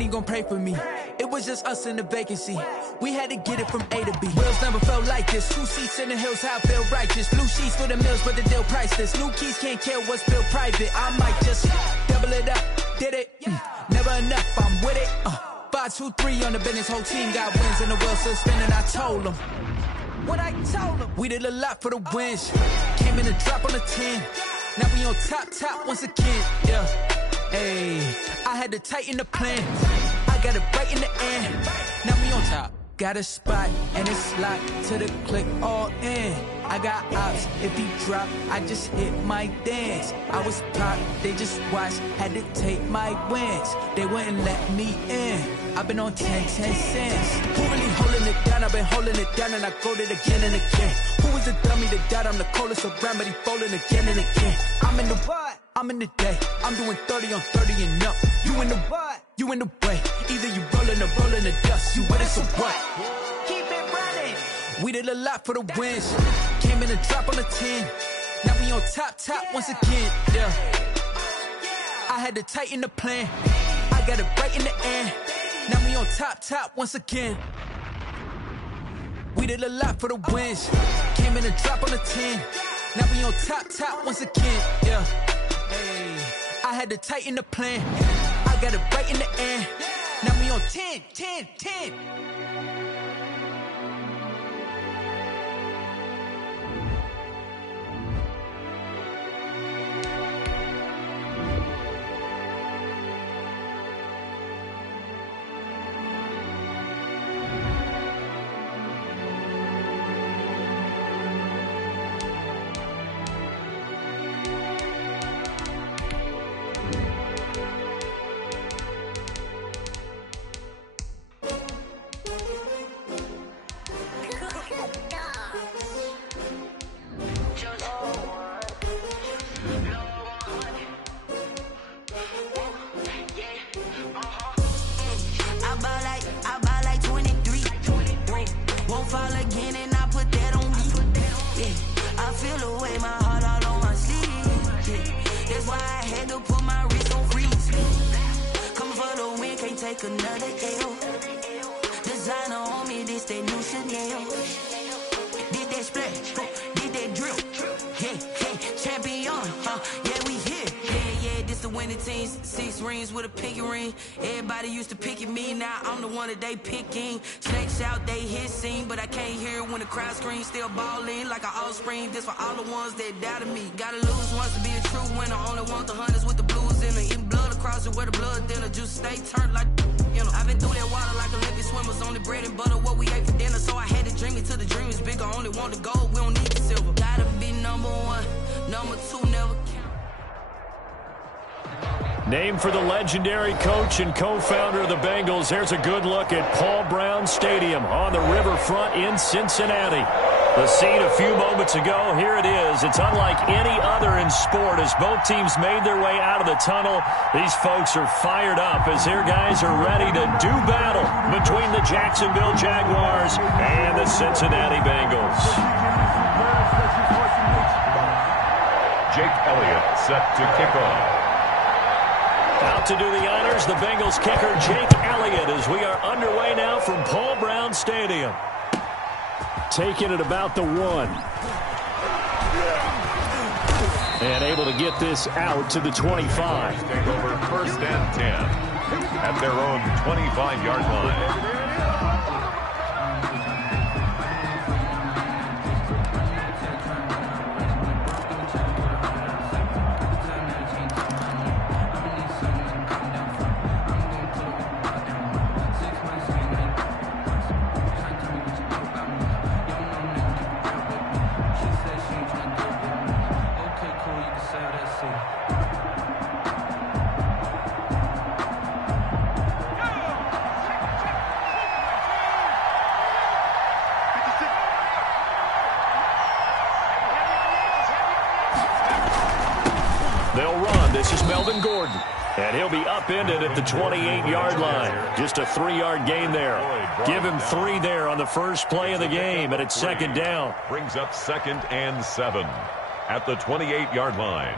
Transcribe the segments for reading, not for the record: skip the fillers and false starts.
he gon' pray for me. It was just us in the vacancy. We had to get it from A to B. Wheels never felt like this. 2 seats in the hills, how I feel righteous. Blue sheets for the mills, but the deal priceless. New keys can't kill what's built private. I might just double it up. Did it? Never enough, I'm with it. 5, 2, 3 on the business. Whole team got wins and the wheels still spinning. I told them what I told them. We did a lot for the wins. Came in a drop on the 10. Now we on top once again. Yeah. Hey, I had to tighten the plan. I got it right in the end. Now we on top. Got a spot and it's locked to the click all in. I got ops, if he drop, I just hit my dance. I was pop, they just watched, had to take my wins. They wouldn't let me in. I've been on 10 cents. Who really holding it down? I've been holding it down and I go it again and again. Who was the dummy that died? I'm the coldest around, but he folding again and again. I'm in the what? I'm in the day. I'm doing 30 on 30 and up. You in the what? You in the way. Either you rolling or rolling the dust. You with it, so what? Keep it running. We did a lot for the wins. Came in a drop on the 10. Now we on top once again. Yeah. I had to tighten the plan. I got it right in the end. Now we on top once again. We did a lot for the wins. Came in a drop on the 10. Now we on top once again. Yeah. Hey, I had to tighten the plan. I got it right in the end. Now we on 10. Another L. Designer on me, this that new Chanel. Did that splash, did that drill. Yeah, champion, yeah, we here. Yeah, this the winning teams. 6 rings with a pinky ring. Everybody used to pick at me, now I'm the one that they picking. Snakes out, they hit scene, but I can't hear when the crowd screams. Still ballin' like an offspring. This for all the ones that doubted me. Gotta lose once to be a true winner. Only want the hunters with the blues in it. Eating blood across it where the blood thinner. Juice stay turned like. You know, I've been through that water like Olympic swimmers. Only bread and butter, what we ate for dinner. So I had to dream it till the dream is bigger. Only want the gold, we don't need the silver. Gotta be number 1, number 2 never count. Named for the legendary coach and co-founder of the Bengals, there's a good look at Paul Brown Stadium on the riverfront in Cincinnati. The scene a few moments ago, here it is. It's unlike any other in sport as both teams made their way out of the tunnel. These folks are fired up as their guys are ready to do battle between the Jacksonville Jaguars and the Cincinnati Bengals. Jake Elliott set to kick off. Out to do the honors, the Bengals kicker Jake Elliott as we are underway now from Paul Brown Stadium. Taking it about the 1. And able to get this out to the 25. Take over 1st and 10 at their own 25-yard line. They'll run. This is Melvin Gordon. And he'll be upended at the 28-yard line. Just a 3-yard gain there. Give him 3 there on the first play of the game, and it's 2nd down. Brings up 2nd and 7 at the 28-yard line.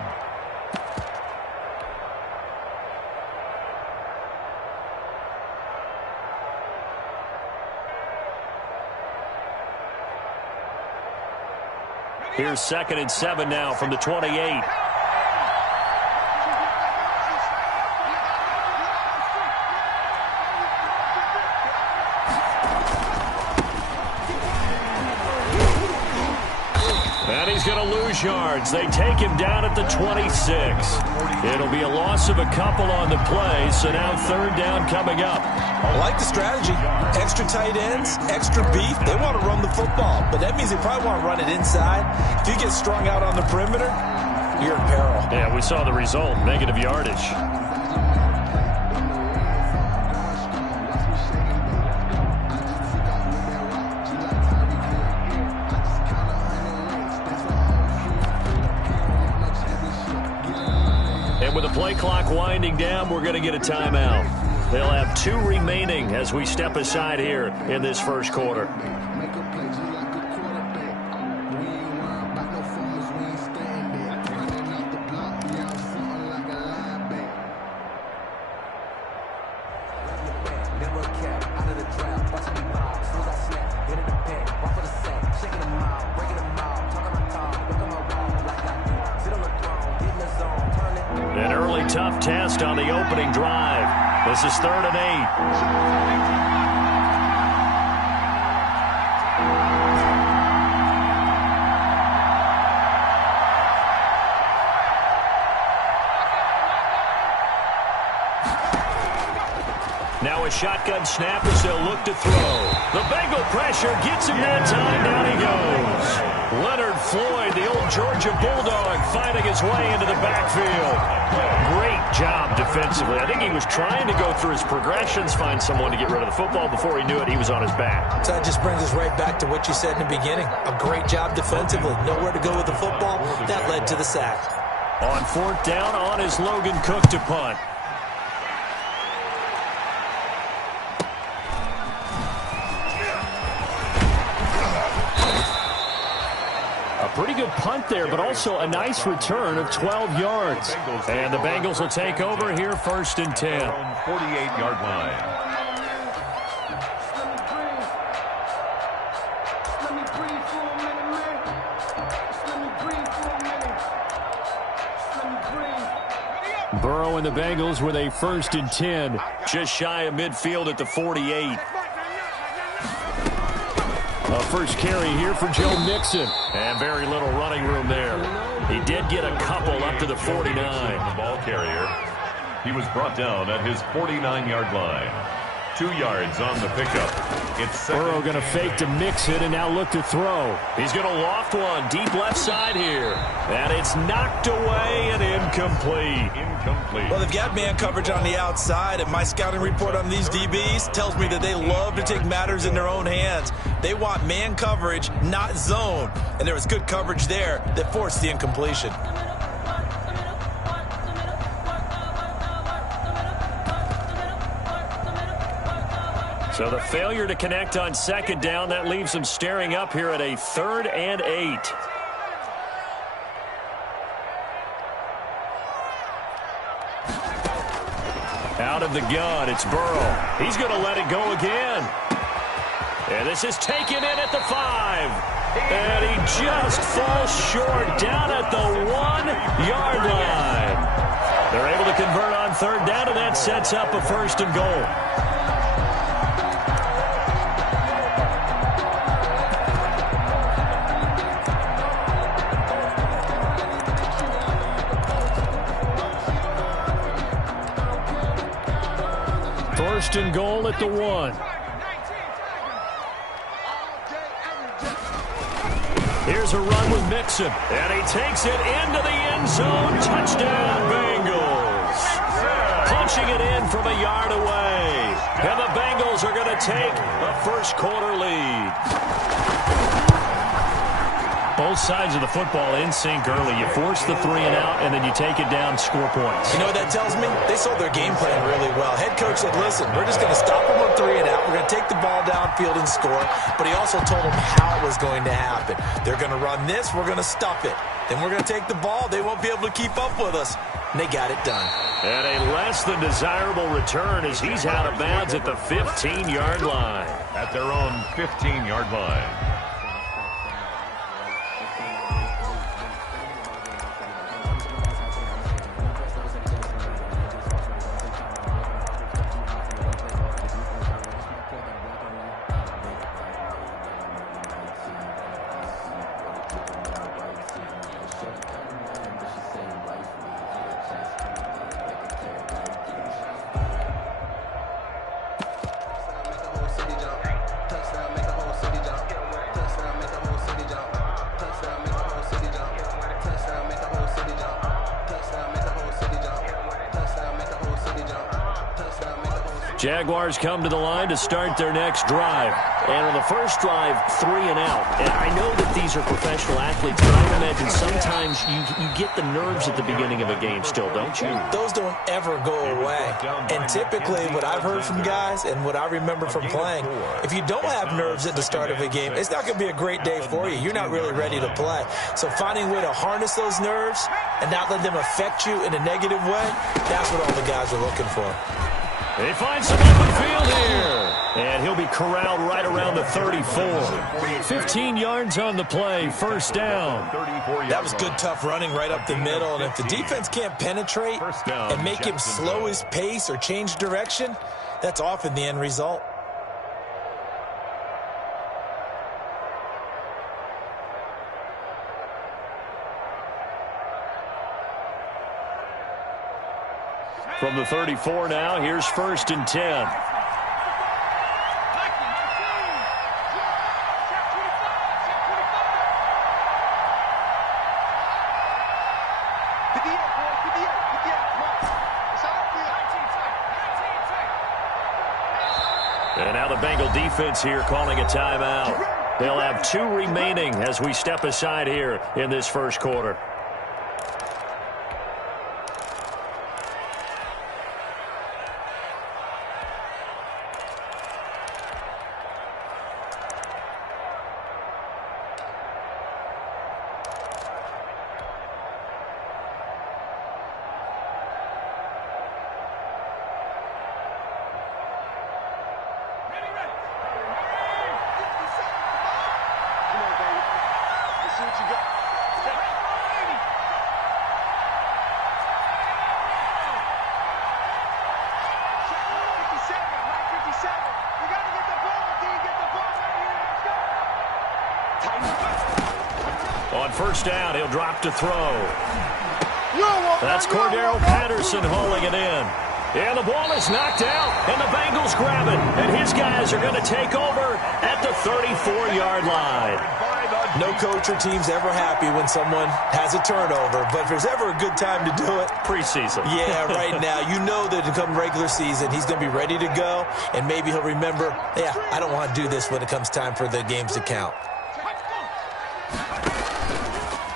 Here's 2nd and 7 now from the 28. And he's going to lose yards. They take him down at the 26. It'll be a loss of a couple on the play, so now 3rd down coming up. I like the strategy. Extra tight ends, extra beef. They want to run the football, but that means they probably want to run it inside. If you get strung out on the perimeter, you're in peril. Yeah, we saw the result, negative yardage. And with the play clock winding down, we're going to get a timeout. They'll have 2 remaining as we step aside here in this first quarter. An early tough test on the opening drive. This is 3rd and 8. Now a shotgun snap as they'll look to throw. The Bengal pressure gets him that time. Down he goes. Leonard Floyd, the old Georgia Bulldog, finding his way into the backfield. Great job defensively. I think he was trying to go through his progressions, find someone to get rid of the football. Before he knew it, he was on his back. So that just brings us right back to what you said in the beginning. A great job defensively. Nowhere to go with the football. That led to the sack. On 4th down, on is Logan Cook to punt. Pretty good punt there, but also a nice return of 12 yards. And the Bengals will take over here 1st and 10. 48-yard line. Burrow and the Bengals with a 1st and 10. Just shy of midfield at the 48. A first carry here for Joe Mixon. And very little running room there. He did get a couple up to the 49. The ball carrier. He was brought down at his 49-yard line. 2 yards on the pickup. It's Burrow going to fake to Mixon and now look to throw. He's going to loft one deep left side here. And it's knocked away and incomplete. Well, they've got man coverage on the outside, and my scouting report on these DBs tells me that they love to take matters in their own hands. They want man coverage, not zone. And there was good coverage there that forced the incompletion. So the failure to connect on 2nd down, that leaves them staring up here at a 3rd and 8. Out of the gun, it's Burrow. He's going to let it go again. And this is taken in at the 5. And he just falls short down at the 1-yard line. They're able to convert on 3rd down, and that sets up a 1st and goal. First and goal at the 1. Here's a run with Mixon, and he takes it into the end zone. Touchdown, Bengals. Punching it in from a yard away. And the Bengals are going to take a first quarter lead. Both sides of the football in sync early. You force the 3 and out, and then you take it down, score points. You know what that tells me? They sold their game plan really well. Head coach said, listen, we're just going to stop them on 3 and out. We're going to take the ball downfield and score. But he also told them how it was going to happen. They're going to run this. We're going to stuff it. Then we're going to take the ball. They won't be able to keep up with us. And they got it done. And a less than desirable return as he's out of bounds at the 15-yard line. At their own 15-yard line. Jaguars come to the line to start their next drive. And on the first drive, 3 and out. And I know that these are professional athletes, but I would imagine sometimes you get the nerves at the beginning of a game still, don't you? Those don't ever go away. And typically what I've heard from guys and what I remember from playing, if you don't have nerves at the start of a game, it's not going to be a great day for you. You're not really ready to play. So finding a way to harness those nerves and not let them affect you in a negative way, that's what all the guys are looking for. He finds some open field here. And he'll be corralled right around the 34. 15 yards on the play, first down. That was good, tough running right up the middle. And if the defense can't penetrate and make him slow his pace or change direction, that's often the end result. From the 34 now, here's 1st and 10. And now the Bengal defense here calling a timeout. They'll have 2 remaining as we step aside here in this first quarter. On first down, he'll drop to throw. That's Cordero Patterson hauling it in. And the ball is knocked out, and the Bengals grab it. And his guys are going to take over at the 34-yard line. No coach or team's ever happy when someone has a turnover, but if there's ever a good time to do it, preseason. Yeah, right now. You know that come regular season, he's going to be ready to go, and maybe he'll remember, yeah, I don't want to do this when it comes time for the games to count.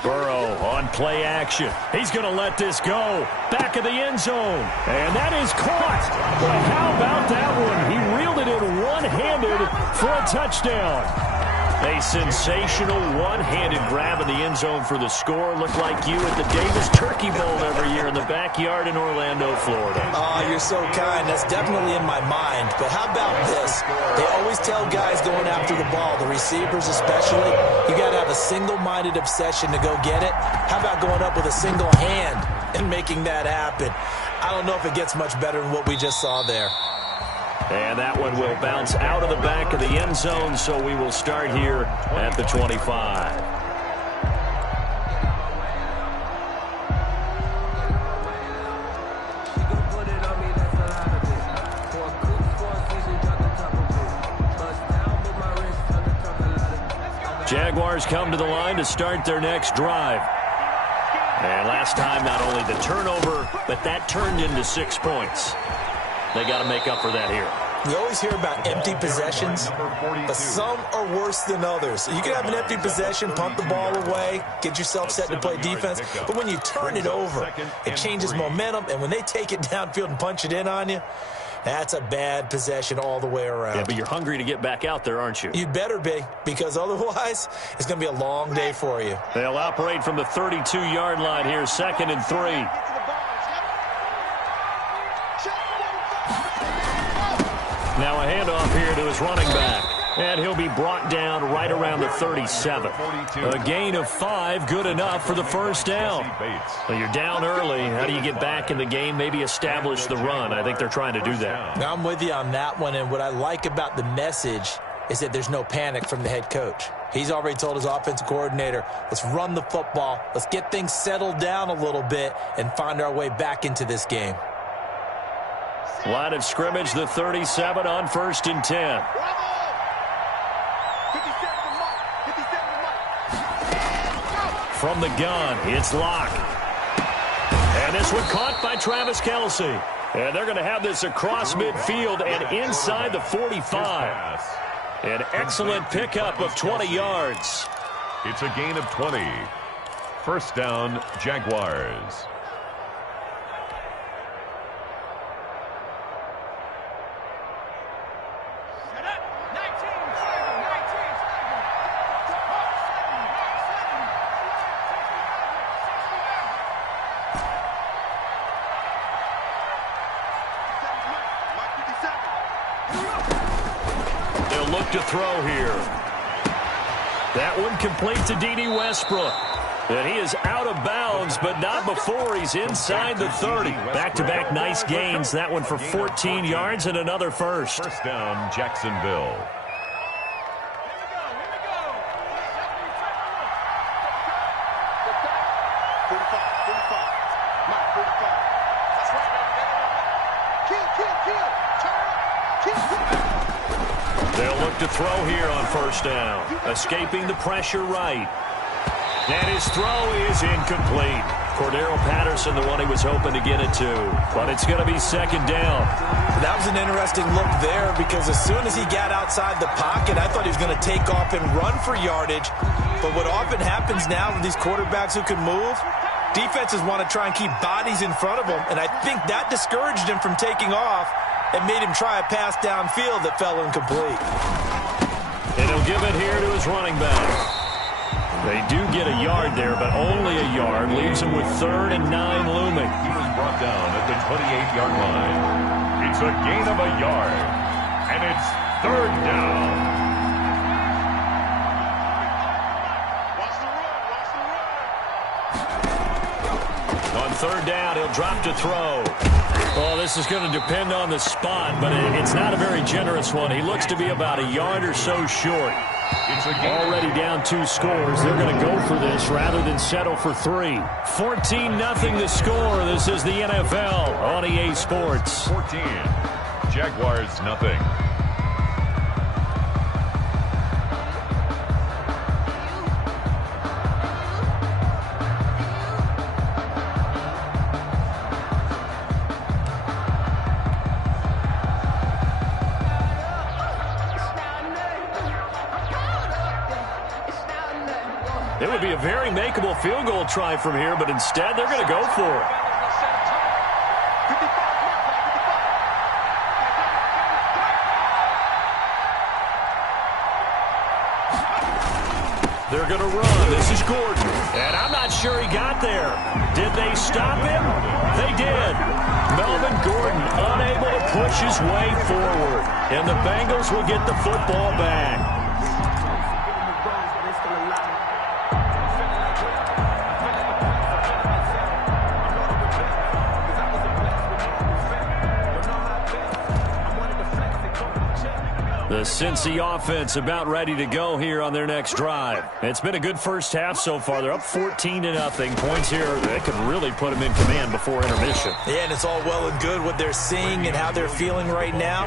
Burrow on play action. He's going to let this go. Back of the end zone. And that is caught. Boy, how about that one? He reeled it in one-handed for a touchdown. A sensational one-handed grab in the end zone for the score. Looked like you at the Davis Turkey Bowl every year in the backyard in Orlando, Florida. Oh, you're so kind. That's definitely in my mind. But how about this? They always tell guys going after the ball, the receivers especially, you got to have a single-minded obsession to go get it. How about going up with a single hand and making that happen? I don't know if it gets much better than what we just saw there. And that one will bounce out of the back of the end zone, so we will start here at the 25. Jaguars come to the line to start their next drive. And last time, not only the turnover, but that turned into 6 points. They got to make up for that here. We always hear about empty possessions, but some are worse than others. You can have an empty possession, pump the ball away, get yourself set to play defense, but when you turn it over, it changes momentum, and when they take it downfield and punch it in on you, that's a bad possession all the way around. Yeah, but you're hungry to get back out there, aren't you? You better be, because otherwise, it's going to be a long day for you. They'll operate from the 32-yard line here, 2nd and 3. Now a handoff here to his running back. And he'll be brought down right around the 37. A gain of 5, good enough for the first down. Well, you're down early. How do you get back in the game? Maybe establish the run. I think they're trying to do that. Now I'm with you on that one, and what I like about the message is that there's no panic from the head coach. He's already told his offensive coordinator, let's run the football, let's get things settled down a little bit and find our way back into this game. Line of scrimmage, the 37 on 1st and 10. From the gun, it's Locke. And this one caught by Travis Kelce. And they're going to have this across midfield and inside the 45. An excellent pickup of 20 yards. It's a gain of 20. First down, Jaguars. They'll look to throw here. That one complete to D.D. Westbrook. And he is out of bounds, but not before he's inside the 30. Back-to-back nice gains. That one for 14 yards and another first. First down, Jacksonville. They'll look to throw here on first down. Escaping the pressure right. And his throw is incomplete. Cordero Patterson, the one he was hoping to get it to. But it's going to be second down. That was an interesting look there because as soon as he got outside the pocket, I thought he was going to take off and run for yardage. But what often happens now with these quarterbacks who can move, defenses want to try and keep bodies in front of them. And I think that discouraged him from taking off and made him try a pass downfield that fell incomplete. And he'll give it here to his running back. They do get a yard there, but only a yard. Leaves him with 3rd and 9 looming. He was brought down at the 28-yard line. It's a gain of a yard, and it's 3rd down. On 3rd down, he'll drop to throw. Oh, this is going to depend on the spot, but it's not a very generous one. He looks to be about a yard or so short. Already down 2 scores. They're going to go for this rather than settle for 3. 14-0 the score. This is the NFL on EA Sports. 14. Jaguars, nothing. It would be a very makeable field goal try from here, but instead they're going to go for it. They're going to run. This is Gordon. And I'm not sure he got there. Did they stop him? They did. Melvin Gordon unable to push his way forward. And the Bengals will get the football back. The Cincy offense about ready to go here on their next drive. It's been a good first half so far. They're up 14-0. Points here that could really put them in command before intermission. Yeah, and it's all well and good what they're seeing and how they're feeling right now.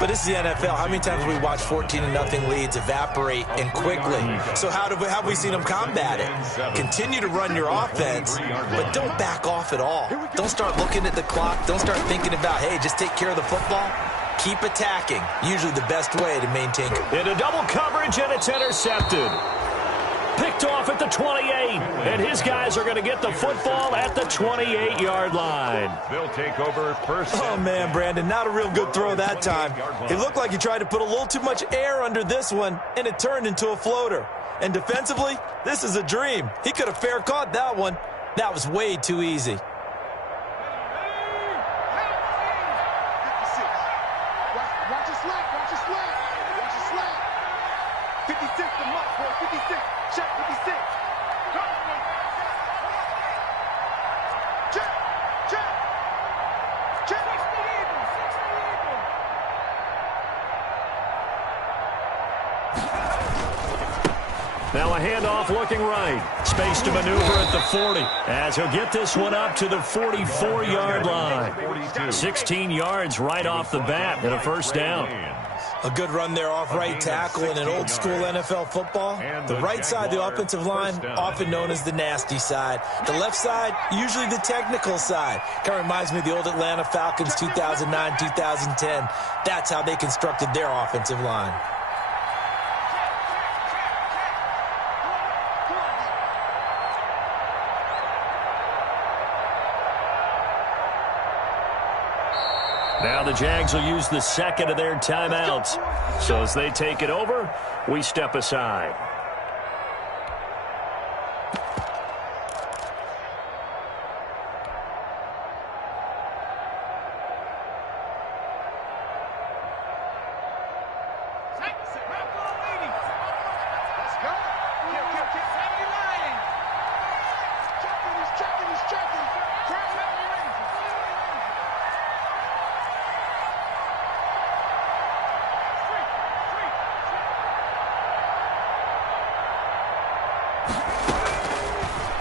But this is the NFL. How many times have we watched 14-0 leads evaporate and quickly? So have we seen them combat it? Continue to run your offense, but don't back off at all. Don't start looking at the clock. Don't start thinking about, hey, just take care of the football. Keep attacking. Usually the best way to maintain. Into double coverage, and it's intercepted. Picked off at the 28, and his guys are going to get the football at the 28-yard line. They'll take over first. Oh, man, Brandon, not a real good throw that time. It looked like he tried to put a little too much air under this one, and it turned into a floater. And defensively, this is a dream. He could have fair caught that one. That was way too easy. Now a handoff looking right. Space to maneuver at the 40 as he'll get this one up to the 44-yard line. 16 yards right off the bat and a first down. A good run there off right tackle in an old-school NFL football. The right side of the offensive line, often known as the nasty side. The left side, usually the technical side. Kind of reminds me of the old Atlanta Falcons 2009, 2010. That's how they constructed their offensive line. Now the Jags will use the second of their timeouts. So as they take it over, we step aside.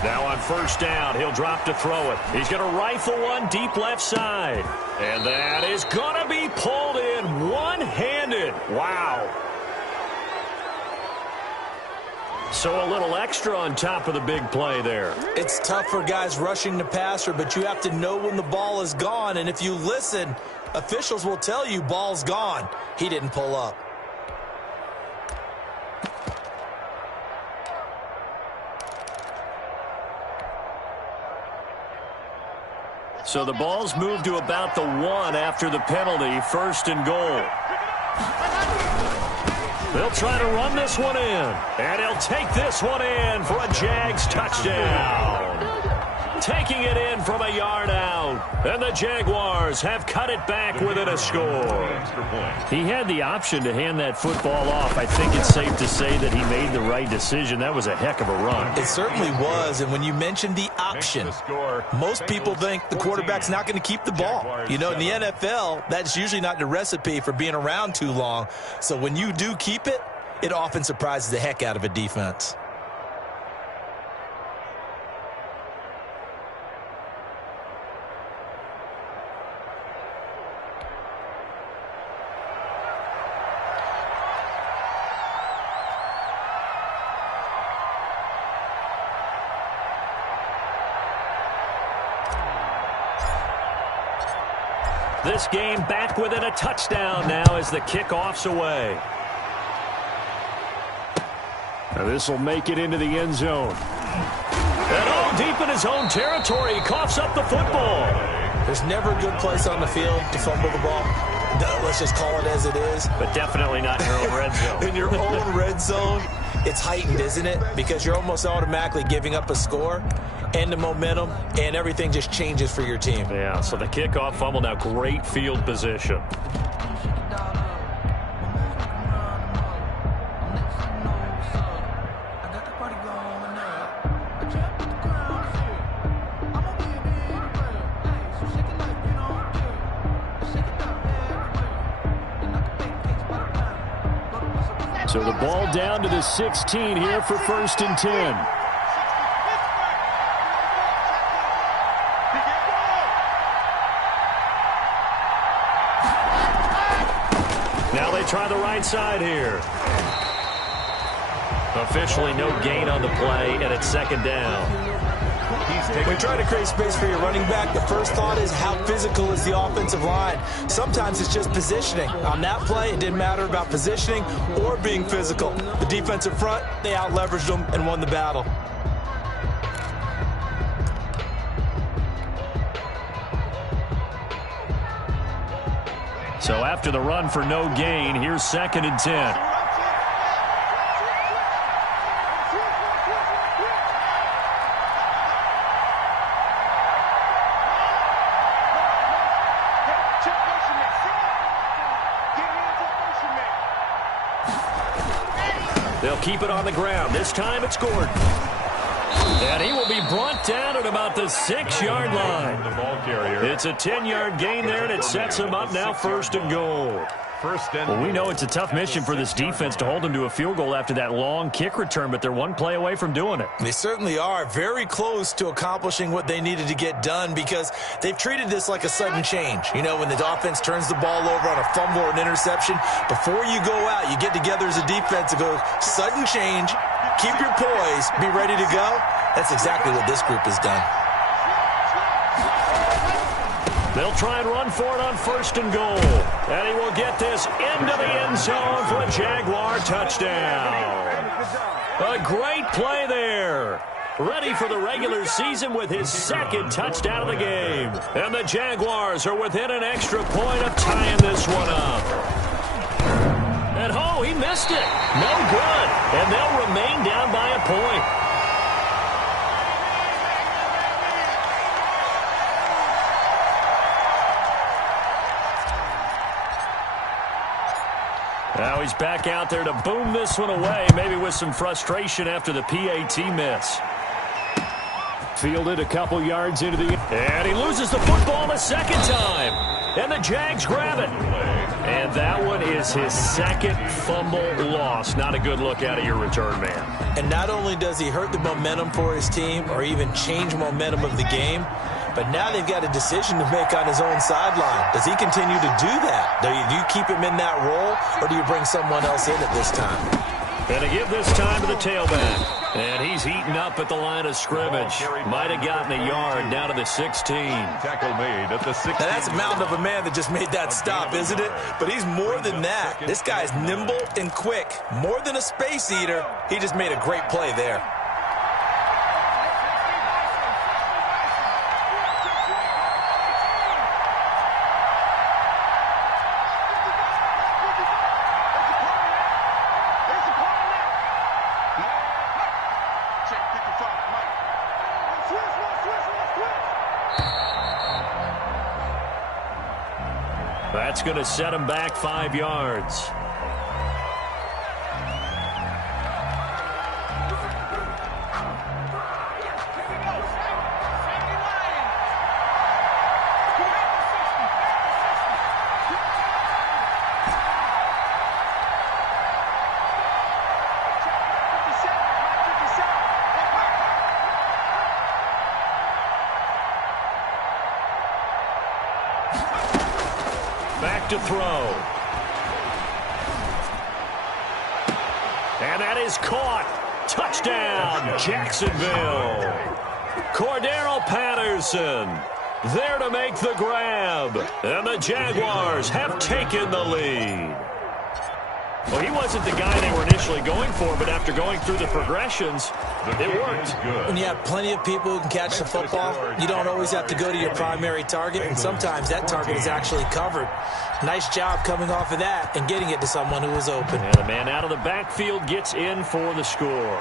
Now on first down, he'll drop to throw it. He's going to rifle one deep left side. And that is going to be pulled in one-handed. Wow. So a little extra on top of the big play there. It's tough for guys rushing the passer, but you have to know when the ball is gone. And if you listen, officials will tell you ball's gone. He didn't pull up. So the ball's moved to about the 1 after the penalty, first and goal. They'll try to run this one in, and he'll take this one in for a Jags touchdown. Taking it in from a yard out, and the Jaguars have cut it back within a score. He had the option to hand that football off. I think it's safe to say that he made the right decision. That was a heck of a run. It certainly was, and when you mentioned the option, most people think the quarterback's not going to keep the ball. You know, in the NFL, that's usually not the recipe for being around too long. So when you do keep it, it often surprises the heck out of a defense. This game back within a touchdown now as the kickoff's away. Now this will make it into the end zone. And all deep in his own territory, he coughs up the football. There's never a good place on the field to fumble the ball. Let's just call it as it is. But definitely not in your own red zone. In your own red zone, it's heightened, isn't it? Because you're almost automatically giving up a score and the momentum, and everything just changes for your team. Yeah, so the kickoff fumble, now great field position. So the ball down to the 16 here for 1st and 10. Now they try the right side here. Officially no gain on the play, and it's 2nd down. When you're trying to create space for your running back, the first thought is how physical is the offensive line. Sometimes it's just positioning. On that play, it didn't matter about positioning or being physical. The defensive front, they out-leveraged them and won the battle. So after the run for no gain, here's 2nd and 10. They'll keep it on the ground. This time it's Gordon. And he will be brought down at about the 6-yard line. It's a 10-yard gain there, and it sets him up now 1st and goal. First and Well, we know goal. it's a tough mission for this defense to hold them to a field goal after that long kick return, but they're one play away from doing it. They certainly are very close to accomplishing what they needed to get done because they've treated this like a sudden change. You know, when the offense turns the ball over on a fumble or an interception, before you go out, you get together as a defense and go, sudden change, keep your poise, be ready to go. That's exactly what this group has done. They'll try and run for it on first and goal. And he will get this into the end zone for a Jaguar touchdown. A great play there. Ready for the regular season with his second touchdown of the game. And the Jaguars are within an extra point of tying this one up. And oh, he missed it. No good. And they'll remain down by a point. Now he's back out there to boom this one away, maybe with some frustration after the PAT miss. Fielded a couple yards into the... And he loses the football the second time. And the Jags grab it. And that one is his second fumble loss. Not a good look out of your return man. And not only does he hurt the momentum for his team or even change momentum of the game, but now they've got a decision to make on his own sideline. Does he continue to do that? Do you keep him in that role, or do you bring someone else in at this time? And to give this time to the tailback. And he's eaten up at the line of scrimmage. Might have gotten a yard down to the 16. Tackle made at the 16. Now that's a mountain of a man that just made that stop, isn't it? But he's more than that. This guy's nimble and quick. More than a space eater. He just made a great play there. That's going to set him back 5 yards. Back to throw. And that is caught. Touchdown, Jacksonville. Cordero Patterson there to make the grab. And the Jaguars have taken the lead. Well, he wasn't the guy they were initially going for, but after going through the progressions, it worked. When you have plenty of people who can catch the football, you don't always have to go to your primary target, and sometimes that target is actually covered. Nice job coming off of that and getting it to someone who was open. And the man out of the backfield gets in for the score.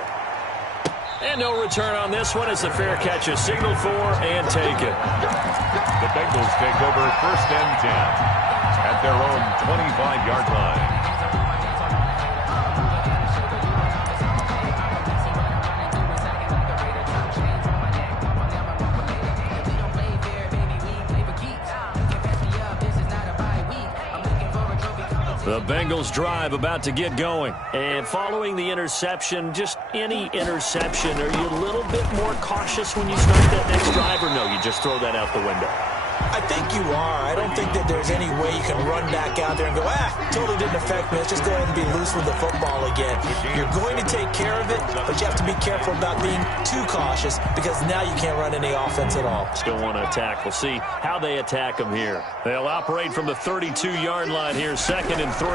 And no return on this one as the fair catch is signaled for and taken. The Bengals take over first and 10 at their own 25-yard line. The Bengals drive about to get going. And following the interception, just any interception, are you a little bit more cautious when you start that next drive, or no, you just throw that out the window? I think you are. I don't think that there's any way you can run back out there and go, totally didn't affect me. Let's just go ahead and be loose with the football again. You're going to take care of it, but you have to be careful about being too cautious because now you can't run any offense at all. Still want to attack. We'll see how they attack them here. They'll operate from the 32-yard line here, 2nd and 3.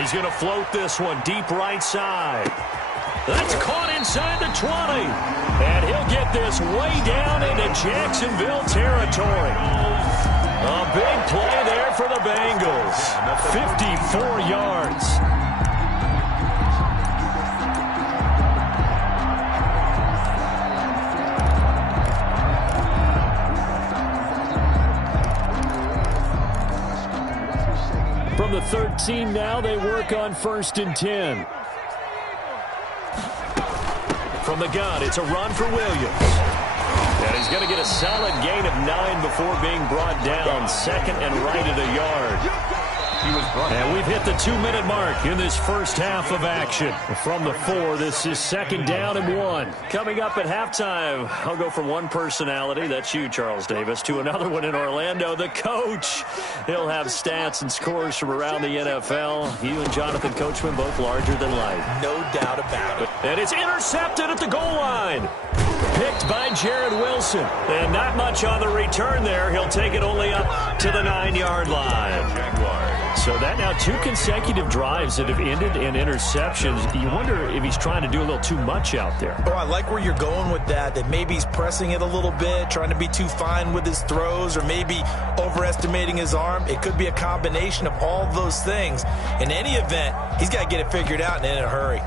He's going to float this one deep right side. That's caught inside the 20. And he'll get this way down into Jacksonville territory. A big play there for the Bengals. 54 yards. From the 13 now, they work on 1st and 10. From the gun, it's a run for Williams. And he's going to get a solid gain of 9 before being brought down. Second and right at a yard. And we've hit the 2-minute mark in this first half of action. From the 4, this is second down and 1. Coming up at halftime, I'll go from one personality, that's you, Charles Davis, to another one in Orlando, the coach. He'll have stats and scores from around the NFL. You and Jonathan Coachman both larger than life. No doubt about it. And it's intercepted at the goal line. Picked by Jared Wilson. And not much on the return there. He'll take it only up to the 9-yard line. So that now 2 consecutive drives that have ended in interceptions. You wonder if he's trying to do a little too much out there. Oh, I like where you're going with that maybe he's pressing it a little bit, trying to be too fine with his throws, or maybe overestimating his arm. It could be a combination of all of those things. In any event, he's got to get it figured out and in a hurry.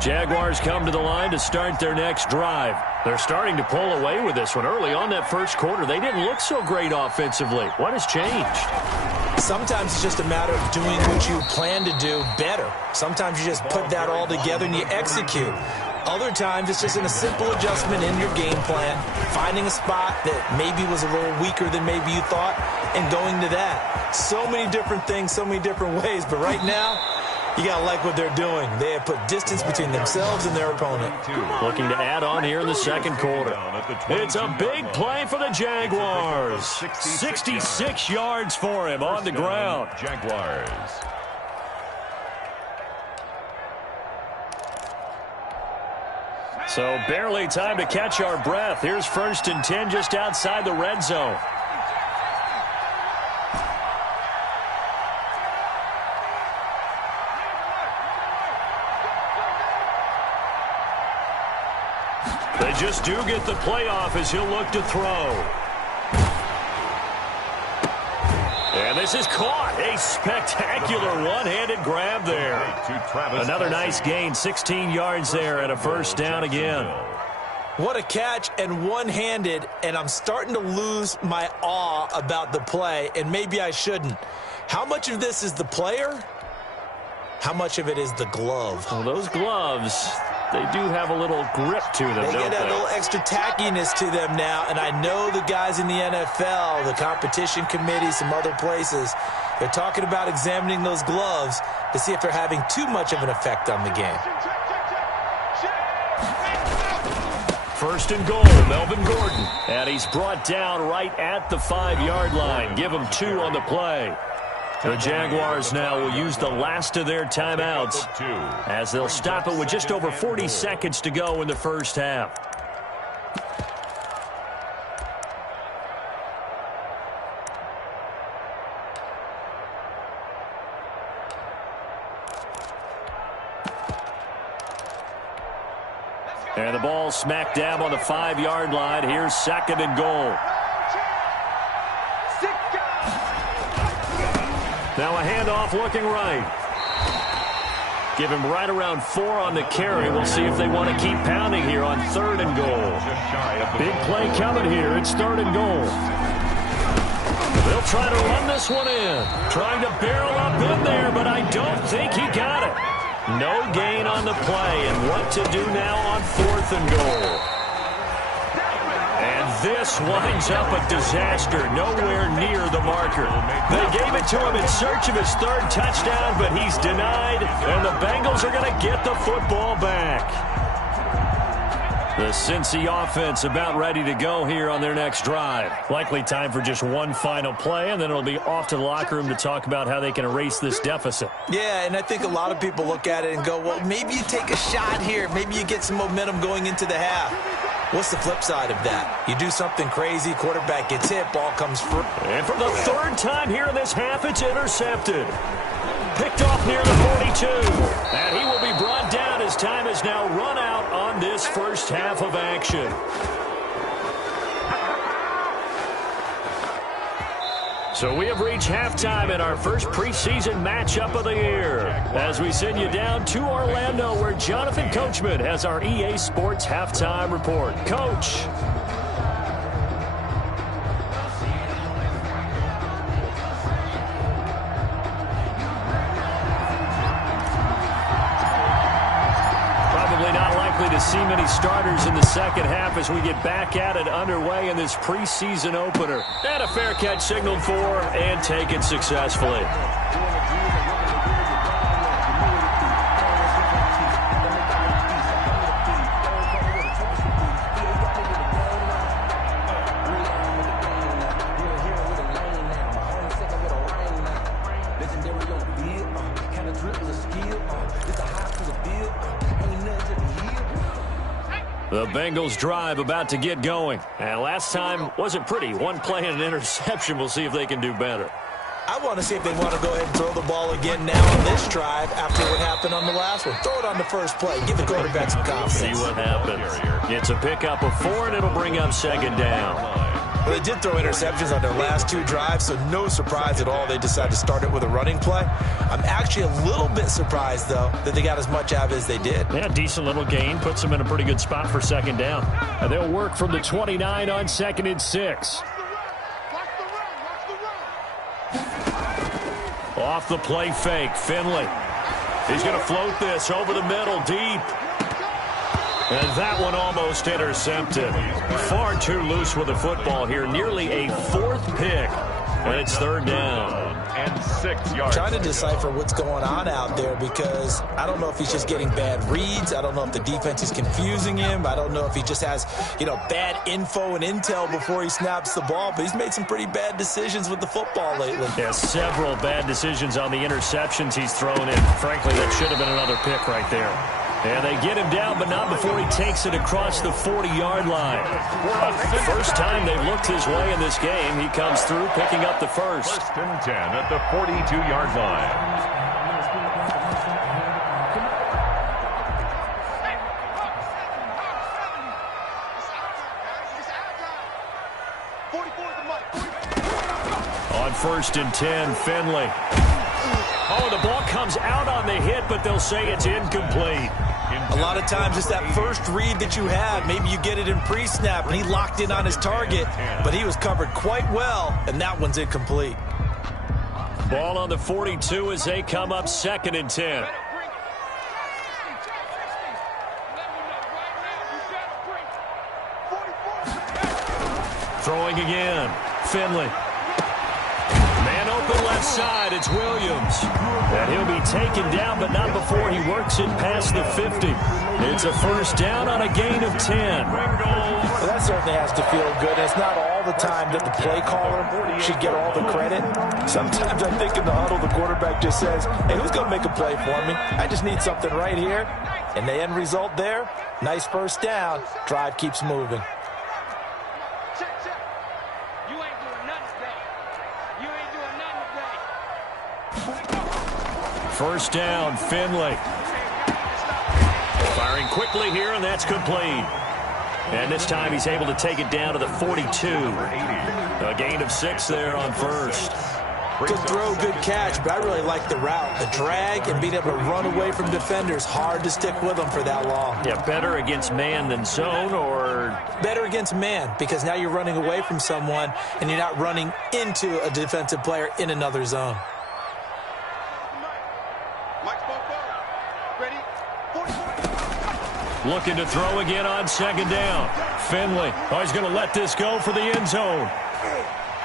Jaguars come to the line to start their next drive. They're starting to pull away with this one. Early on that first quarter, they didn't look so great offensively. What has changed? Sometimes it's just a matter of doing what you plan to do better. Sometimes you just put that all together and you execute. Other times it's just in a simple adjustment in your game plan, finding a spot that maybe was a little weaker than maybe you thought, and going to that. So many different things, so many different ways, but right now, you got to like what they're doing. They have put distance between themselves and their opponent. Looking to add on here in the second quarter. It's a big play for the Jaguars. 66 yards for him on the ground. Jaguars. So barely time to catch our breath. Here's 1st and 10 just outside the red zone. They just do get the playoff as he'll look to throw. And this is caught. A spectacular one-handed grab there. Another nice gain, 16 yards there and a first down again. What a catch, and one-handed, and I'm starting to lose my awe about the play, and maybe I shouldn't. How much of this is the player? How much of it is the glove? Well, those gloves, they do have a little grip to them, They don't get that little extra tackiness to them now, and I know the guys in the NFL, the competition committee, some other places, they're talking about examining those gloves to see if they're having too much of an effect on the game. 1st and goal, Melvin Gordon. And he's brought down right at the 5-yard line. Give him 2 on the play. The Jaguars now will use the last of their timeouts as they'll stop it with just over 40 seconds to go in the first half. And the ball smack dab on the 5-yard line. Here's 2nd and goal. Now a handoff looking right. Give him right around 4 on the carry. We'll see if they want to keep pounding here on 3rd and goal. Big play coming here. It's 3rd and goal. They'll try to run this one in. Trying to barrel up in there, but I don't think he got it. No gain on the play, and what to do now on 4th and goal. And this winds up a disaster, nowhere near the marker. They gave it to him in search of his 3rd touchdown, but he's denied, and the Bengals are going to get the football back. The Cincy offense about ready to go here on their next drive. Likely time for just one final play, and then it'll be off to the locker room to talk about how they can erase this deficit. Yeah, and I think a lot of people look at it and go, well, maybe you take a shot here. Maybe you get some momentum going into the half. What's the flip side of that? You do something crazy, quarterback gets hit, ball comes free. And for the 3rd time here in this half, it's intercepted. Picked off near the 42. And he will be brought down as time has now run out on this first half of action. So we have reached halftime in our first preseason matchup of the year as we send you down to Orlando where Jonathan Coachman has our EA Sports halftime report. Coach. likely to see many starters in the second half as we get back at it underway in this preseason opener. And a fair catch signaled for and taken successfully. The Bengals drive about to get going. And last time wasn't pretty. One play and an interception. We'll see if they can do better. I want to see if they want to go ahead and throw the ball again now on this drive after what happened on the last one. Throw it on the first play. Give the quarterback some confidence. See what happens. It's a pickup of 4, and it'll bring up second down. Well, they did throw interceptions on their last 2 drives, so no surprise at all they decided to start it with a running play. I'm actually a little bit surprised, though, that they got as much out of it as they did. Yeah, decent little gain. Puts them in a pretty good spot for second down. And they'll work from the 29 on 2nd and 6. Off the play fake, Finley. He's going to float this over the middle, deep. And that one almost intercepted. Far too loose with the football here. Nearly a 4th pick. And it's 3rd down. And 6 yards. Trying to decipher what's going on out there because I don't know if he's just getting bad reads. I don't know if the defense is confusing him. I don't know if he just has, bad info and intel before he snaps the ball. But he's made some pretty bad decisions with the football lately. Yeah, several bad decisions on the interceptions he's thrown in. Frankly, that should have been another pick right there. And they get him down, but not before he takes it across the 40-yard line. First time they've looked his way in this game. He comes through, picking up the first. 1st and 10 at the 42-yard line. On 1st and 10, Finley. Oh, the ball comes out on the hit, but they'll say it's incomplete. A lot of times it's that first read that you have. Maybe you get it in pre-snap, and he locked in on his target, but he was covered quite well, and that one's incomplete. Ball on the 42 as they come up 2nd and 10. Throwing again. Finley. Man open left side. It's Williams. And he'll be taken down, but not before he works it past the 50. It's a 1st down on a gain of 10. Well, that certainly has to feel good. It's not all the time that the play caller should get all the credit. Sometimes I think in the huddle, the quarterback just says, hey, who's going to make a play for me? I just need something right here. And the end result there, nice 1st down. Drive keeps moving. First down, Finley. Firing quickly here, and that's complete. And this time he's able to take it down to the 42. A gain of 6 there on 1st. Good throw, good catch, but I really like the route. The drag and being able to run away from defenders, hard to stick with them for that long. Yeah, better against man than zone, or? Better against man, because now you're running away from someone and you're not running into a defensive player in another zone. Looking to throw again on 2nd down. Finley. Oh, he's going to let this go for the end zone.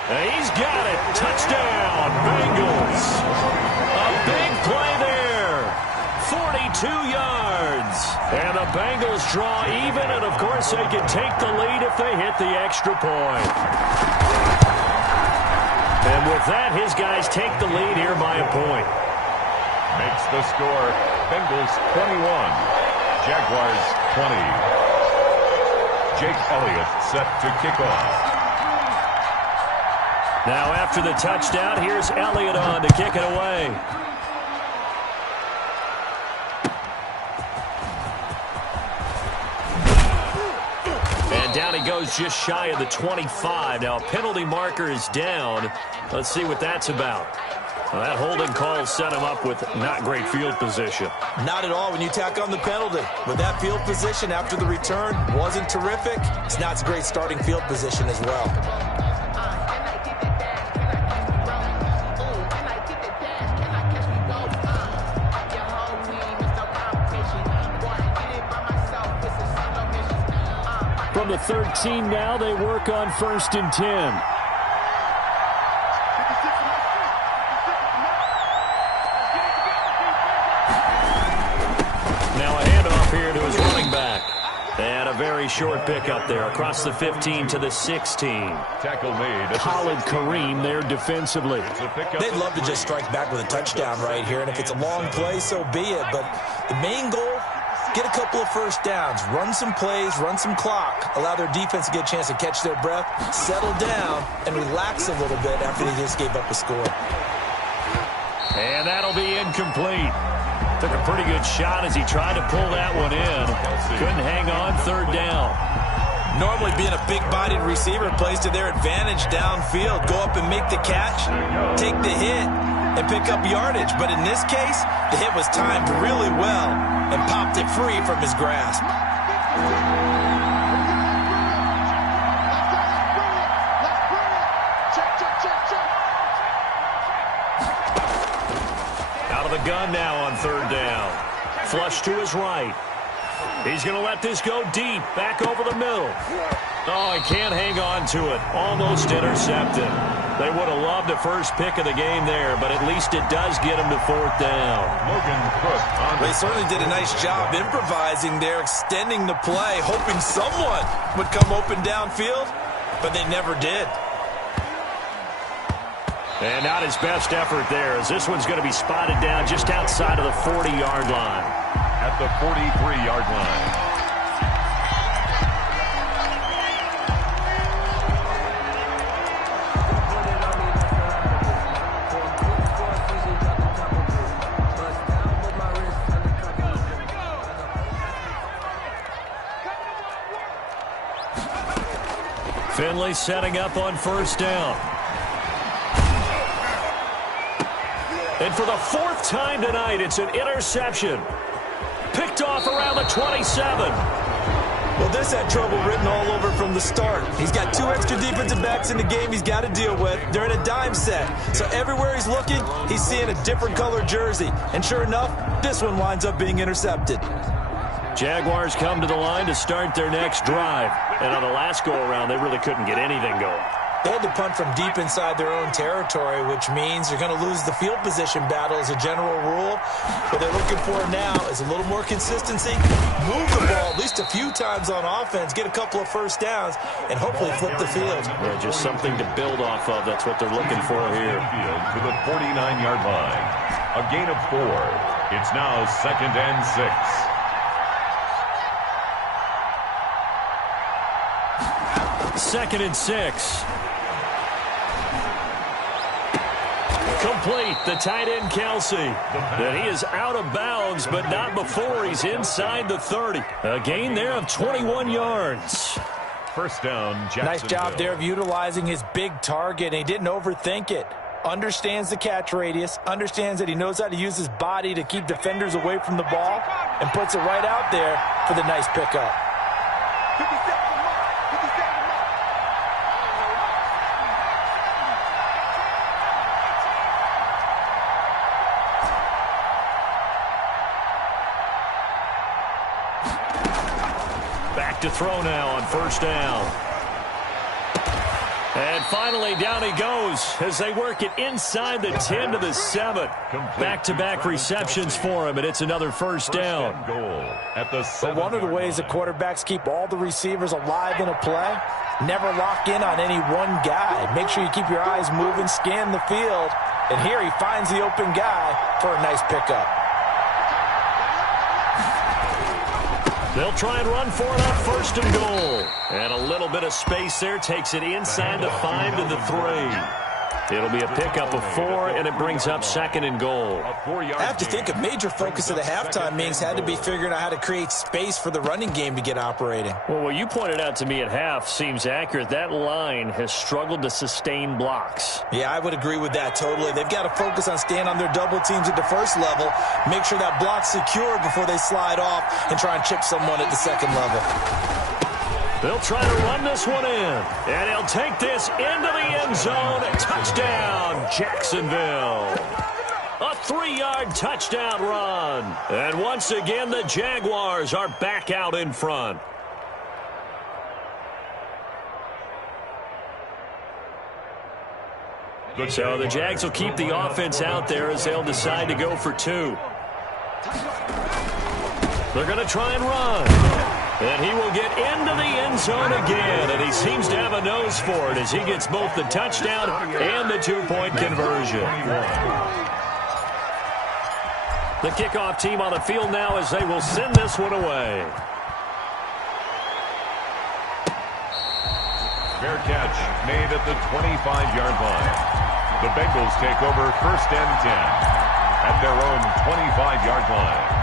And he's got it. Touchdown, Bengals. A big play there. 42 yards. And the Bengals draw even, and of course they can take the lead if they hit the extra point. And with that, his guys take the lead here by a point. Makes the score Bengals 21. Jaguars 20. Jake Elliott set to kick off. Now after the touchdown, here's Elliott on to kick it away. And down he goes just shy of the 25. Now a penalty marker is down. Let's see what that's about. Well, that holding call set him up with not great field position. Not at all when you tack on the penalty. But that field position after the return wasn't terrific. It's not a great starting field position as well. From the 13 now, they work on 1st and 10. Now a handoff here to his running back. And a very short pickup there across the 15 to the 16. Tackle made. Khalid Kareem there defensively. They'd love to just strike back with a touchdown right here, and if it's a long play, so be it. But the main goal, get a couple of first downs, run some plays, run some clock, allow their defense to get a chance to catch their breath, settle down, and relax a little bit after they just gave up a score. And that'll be incomplete. Took a pretty good shot as he tried to pull that one in. Couldn't hang on 3rd down. Normally being a big-bodied receiver plays to their advantage downfield. Go up and make the catch, take the hit, and pick up yardage. But in this case, the hit was timed really well and popped it free from his grasp. The gun now on 3rd down. Flush to his right. He's going to let this go deep. Back over the middle. Oh, he can't hang on to it. Almost intercepted. They would have loved the first pick of the game there, but at least it does get him to 4th down. Logan Cook. They certainly did a nice job improvising there, extending the play, hoping someone would come open downfield, but they never did. And not his best effort there, as this one's going to be spotted down just outside of the 40-yard line. At the 43-yard line. Finley setting up on 1st down. And for the 4th time tonight, it's an interception. Picked off around the 27. Well, this had trouble written all over from the start. He's got 2 extra defensive backs in the game he's got to deal with. They're in a dime set. So everywhere he's looking, he's seeing a different color jersey. And sure enough, this one winds up being intercepted. Jaguars come to the line to start their next drive. And on the last go-around, they really couldn't get anything going. They had to punt from deep inside their own territory, which means you're going to lose the field position battle as a general rule. What they're looking for now is a little more consistency, move the ball at least a few times on offense, get a couple of first downs, and hopefully flip the field. Yeah, just something to build off of. That's what they're looking for here. Field to the 49-yard line. A gain of 4. It's now 2nd and 6. 2nd and 6. Complete, the tight end Kelsey. And he is out of bounds, but not before he's inside the 30. A gain there of 21 yards. 1st down, Jacksonville. Nice job there of utilizing his big target, and he didn't overthink it. Understands the catch radius, understands that he knows how to use his body to keep defenders away from the ball, and puts it right out there for the nice pickup. To throw now on 1st down. And finally, down he goes as they work it inside the 10 to the 7. Back-to-back receptions for him, and it's another 1st down. Goal at the 7. But one of the ways that quarterbacks keep all the receivers alive in a play, never lock in on any one guy. Make sure you keep your eyes moving, scan the field, and here he finds the open guy for a nice pickup. They'll try and run for it on 1st and goal. And a little bit of space there takes it inside the 5 to the 3. It'll be a pickup of 4, and it brings up 2nd and goal. I have to think a major focus of the halftime meetings had to be figuring out how to create space for the running game to get operating. Well, what you pointed out to me at half seems accurate. That line has struggled to sustain blocks. Yeah, I would agree with that totally. They've got to focus on staying on their double teams at the 1st level, make sure that block's secured before they slide off and try and chip someone at the 2nd level. They'll try to run this one in, and he'll take this into the end zone. Touchdown, Jacksonville. A 3-yard touchdown run. And once again, the Jaguars are back out in front. So the Jags will keep the offense out there as they'll decide to go for 2. They're going to try and run. And he will get into the end zone again, and he seems to have a nose for it as he gets both the touchdown and the 2-point conversion. The kickoff team on the field now as they will send this one away. Fair catch made at the 25-yard line. The Bengals take over 1st and 10 at their own 25-yard line.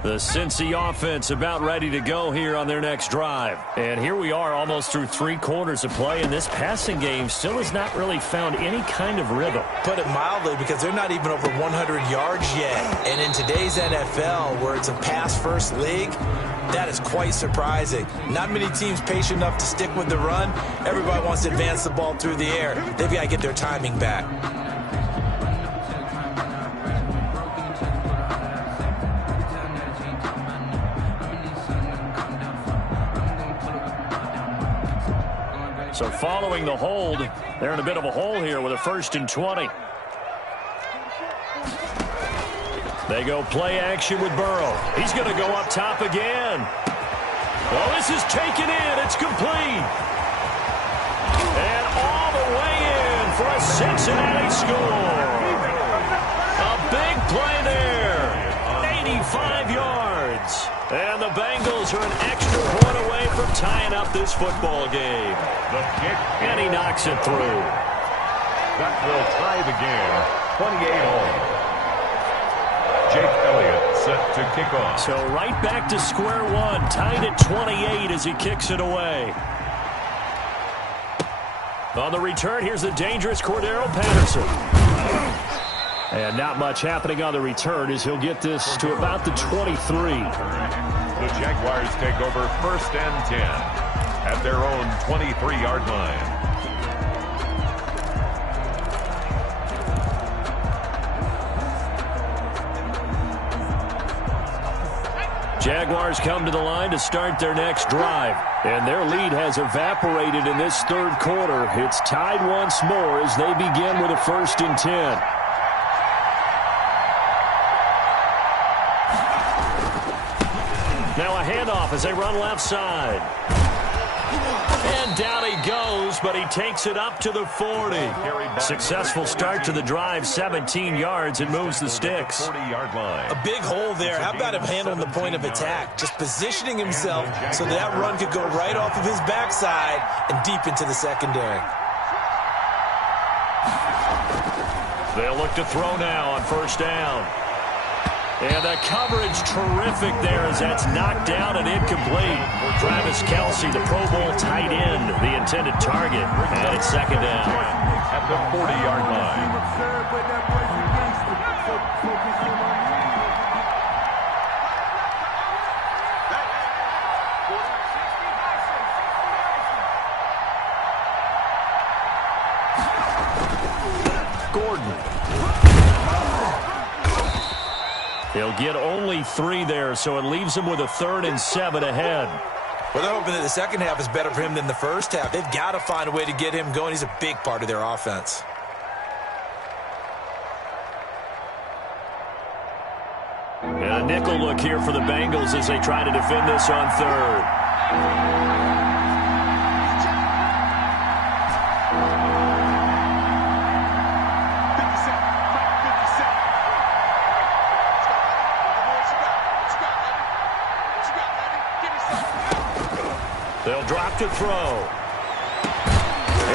The Cincy offense about ready to go here on their next drive. And here we are almost through 3 quarters of play, and this passing game still has not really found any kind of rhythm. Put it mildly, because they're not even over 100 yards yet. And in today's NFL, where it's a pass-first league, that is quite surprising. Not many teams patient enough to stick with the run. Everybody wants to advance the ball through the air. They've got to get their timing back. So following the hold, they're in a bit of a hole here with a 1st and 20. They go play action with Burrow. He's going to go up top again. Well, this is taken in. It's complete. And all the way in for a Cincinnati score. A big play there. 85 yards. And the Bengals are an extra point away from tying up this football game. The kick. And he knocks it through. That will tie the game 28-all. Jake Elliott set to kick off. So right back to square one, tied at 28 as he kicks it away. On the return, here's the dangerous Cordero Patterson. And not much happening on the return as he'll get this to about the 23. The Jaguars take over 1st and 10 at their own 23-yard line. Jaguars come to the line to start their next drive. And their lead has evaporated in this 3rd quarter. It's tied once more as they begin with a 1st and 10. Now a handoff as they run left side. And down he goes, but he takes it up to the 40. Successful start to the drive, 17 yards, and moves the sticks. 40-yard line. A big hole there. How about him handling the point of attack? Just positioning himself so that run could go right off of his backside and deep into the secondary. They'll look to throw now on 1st down. And the coverage terrific there as that's knocked down and incomplete. Travis Kelce, the Pro Bowl tight end, the intended target. And it's 2nd down. At the 40-yard line. Gordon. He'll get only 3 there, so it leaves him with a 3rd and 7 ahead. Well, they're hoping that the second half is better for him than the first half. They've got to find a way to get him going. He's a big part of their offense. And a nickel look here for the Bengals as they try to defend this on 3rd. They'll drop to throw.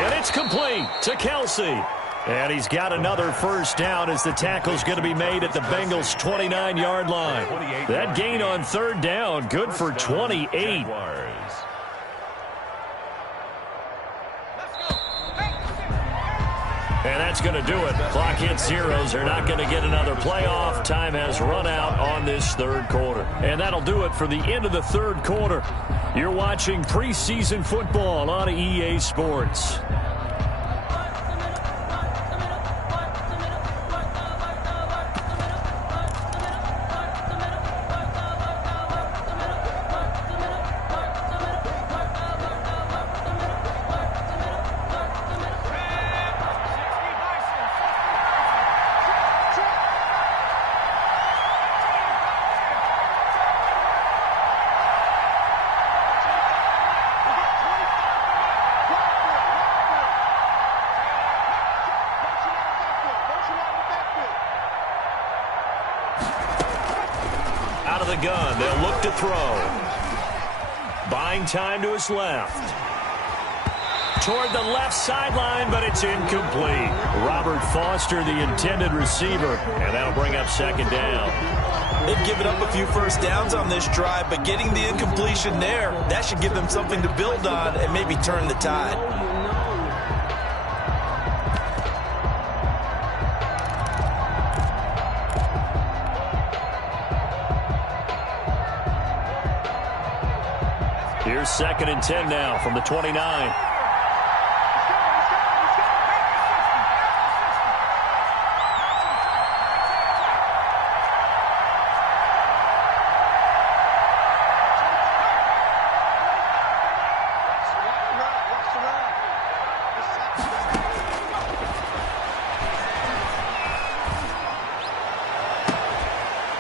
And it's complete to Kelce. And he's got another 1st down as the tackle's going to be made at the Bengals' 29-yard line. That gain on 3rd down, good for 28. And that's going to do it. Clock hits zeros. They're not going to get another playoff. Time has run out on this third quarter. And that'll do it for the end of the third quarter. You're watching preseason football on EA Sports. Out of the gun, they'll look to throw. Buying time to his left. Toward the left sideline, but it's incomplete. Robert Foster, the intended receiver, and that'll bring up second down. They've given up a few first downs on this drive, but getting the incompletion there, that should give them something to build on and maybe turn the tide. Here's 2nd and 10 now from the 29.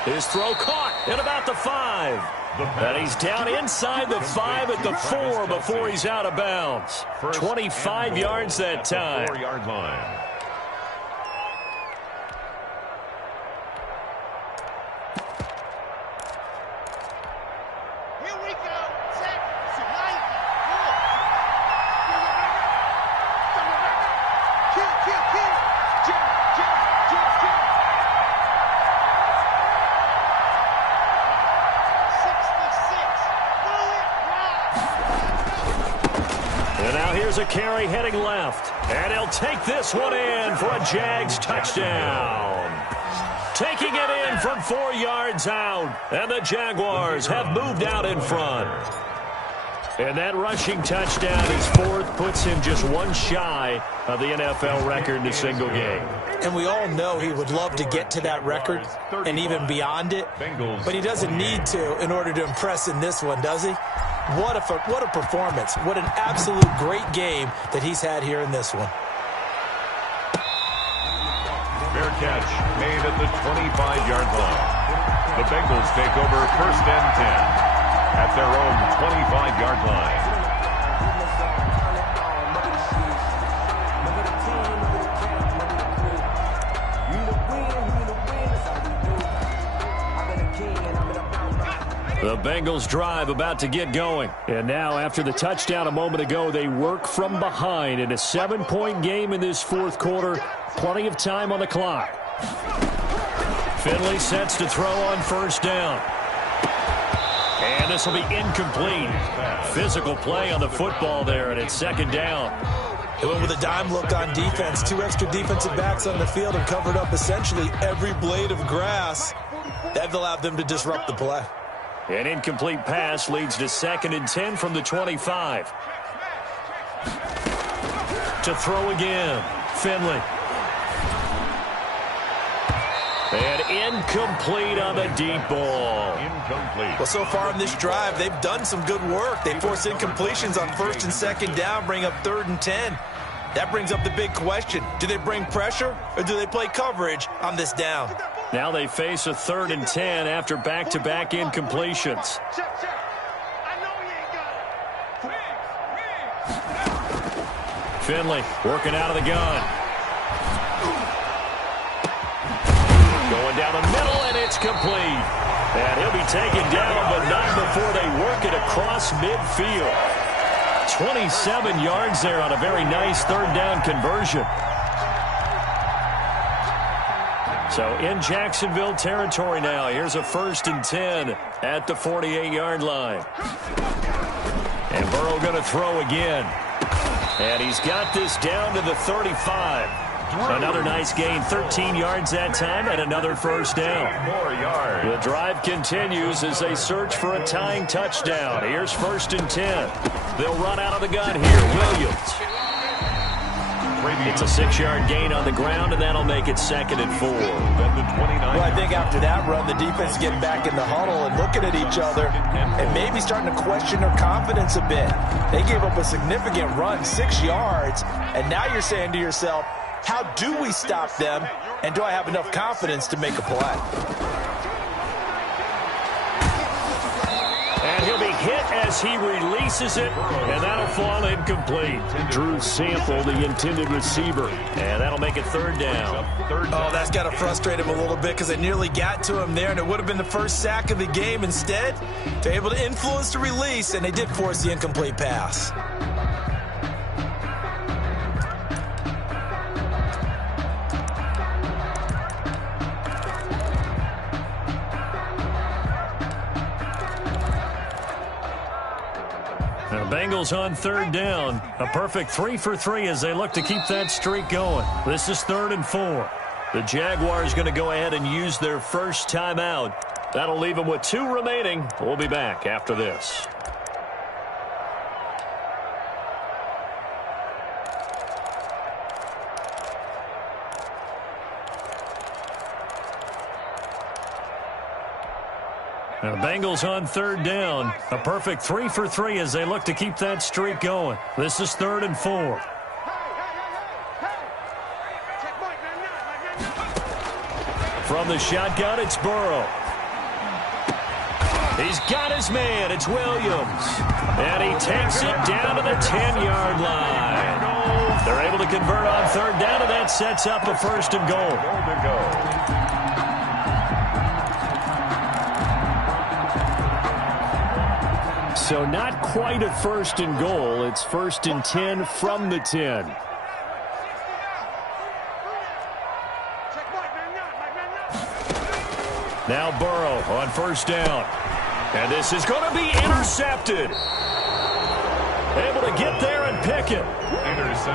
His throw caught at about the 5. And he's down inside the 5 at the 4 before he's out of bounds. 25 yards that time. 4-yard line. Here we go. Set. Tonight. Kill. Jump. 66. And now here's a carry heading left. And he'll take this one in for a Jags touchdown. Taking it in from 4 yards out. And the Jaguars have moved out in front. And that rushing touchdown, his 4th, puts him just one shy of the NFL record in a single game. And we all know he would love to get to that record and even beyond it, but he doesn't need to in order to impress in this one, does he? What a performance. What an absolute great game that he's had here in this one. Fair catch made at the 25-yard line. The Bengals take over 1st and 10 at their own 25-yard line. The Bengals drive about to get going. And now, after the touchdown a moment ago, they work from behind in a 7-point game in this 4th quarter. Plenty of time on the clock. Finley sets to throw on 1st down. And this will be incomplete. Physical play on the football there, and it's 2nd down. It went with a dime look on defense. 2 extra defensive backs on the field and covered up essentially every blade of grass. That allowed them to disrupt the play. An incomplete pass leads to 2nd and 10 from the 25. To throw again, Finley. And incomplete on the deep ball. Incomplete. Well, so far in this drive, they've done some good work. They force incompletions on 1st and 2nd down, bring up 3rd and 10. That brings up the big question. Do they bring pressure or do they play coverage on this down? Now they face a 3rd and 10 after back-to-back incompletions. Finley working out of the gun. Going down the middle, and it's complete. And he'll be taken down, but not before they work it across midfield. 27 yards there on a very nice 3rd down conversion. So in Jacksonville territory now. Here's a 1st and 10 at the 48-yard line. And Burrow going to throw again. And he's got this down to the 35. Another nice gain, 13 yards that time, and another first down. 4 yards. The drive continues as they search for a tying touchdown. Here's 1st and 10. They'll run out of the gun here. Williams. It's a 6-yard gain on the ground, and that'll make it 2nd and 4. Well, I think after that run, the defense is getting back in the huddle and looking at each other and maybe starting to question their confidence a bit. They gave up a significant run, 6 yards, and now you're saying to yourself, how do we stop them, and do I have enough confidence to make a play? And he'll be hit as he releases it, and that'll fall incomplete. Drew Sample, the intended receiver, and that'll make it 3rd down. Oh, that's got to frustrate him a little bit because they nearly got to him there, and it would have been the first sack of the game. Instead, they're able to influence the release, and they did force the incomplete pass. Bengals on 3rd down. A perfect 3 for 3 as they look to keep that streak going. This is 3rd and 4. The Jaguars going to go ahead and use their first timeout. That'll leave them with 2 remaining. We'll be back after this. Now, Bengals on 3rd down. A perfect 3 for 3 as they look to keep that streak going. This is 3rd and 4. From the shotgun, it's Burrow. He's got his man. It's Williams. And he takes it down to the 10-yard line. They're able to convert on 3rd down, and that sets up a 1st and goal. So not quite a 1st and goal. It's 1st and 10 from the 10. Now Burrow on 1st down. And this is going to be intercepted. Able to get there and pick it.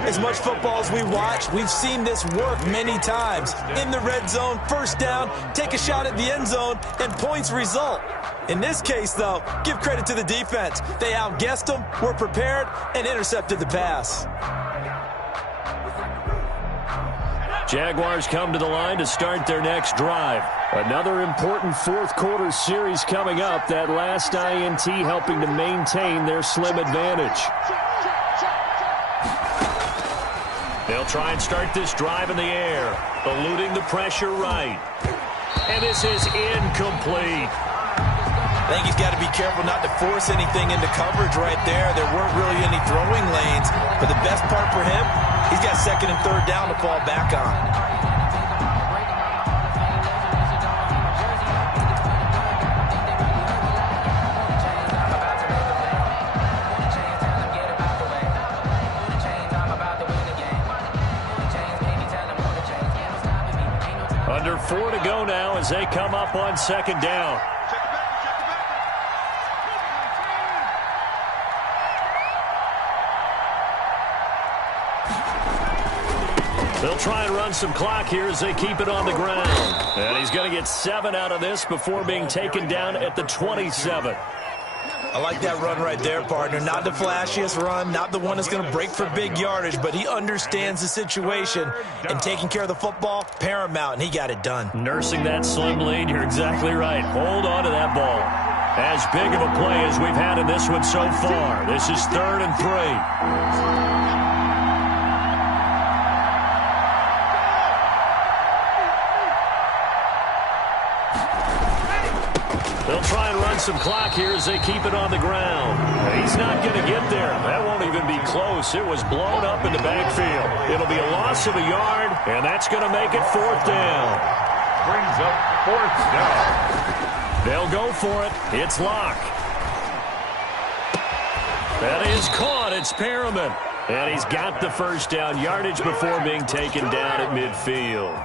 As much football as we watch, we've seen this work many times. In the red zone, 1st down, take a shot at the end zone, and points result. In this case, though, give credit to the defense. They outguessed them, were prepared, and intercepted the pass. Jaguars come to the line to start their next drive. Another important 4th quarter series coming up. That last INT helping to maintain their slim advantage. They'll try and start this drive in the air, eluding the pressure right. And this is incomplete. I think he's got to be careful not to force anything into coverage right there. There weren't really any throwing lanes. But the best part for him, he's got 2nd and 3rd down to fall back on. Under 4 to go now as they come up on 2nd down. They'll try and run some clock here as they keep it on the ground. And he's going to get 7 out of this before being taken down at the 27. I like that run right there, partner. Not the flashiest run, not the one that's going to break for big yardage, but he understands the situation, and taking care of the football, paramount, and he got it done. Nursing that slim lead, you're exactly right. Hold on to that ball. As big of a play as we've had in this one so far. This is 3rd and 3. They'll try and run some clock here as they keep it on the ground. He's not going to get there. That won't even be close. It was blown up in the backfield. It'll be a loss of a yard, and that's going to make it 4th down. Brings up 4th down. They'll go for it. It's Locke. That is caught. It's Perriman. And he's got the 1st down yardage before being taken down at midfield.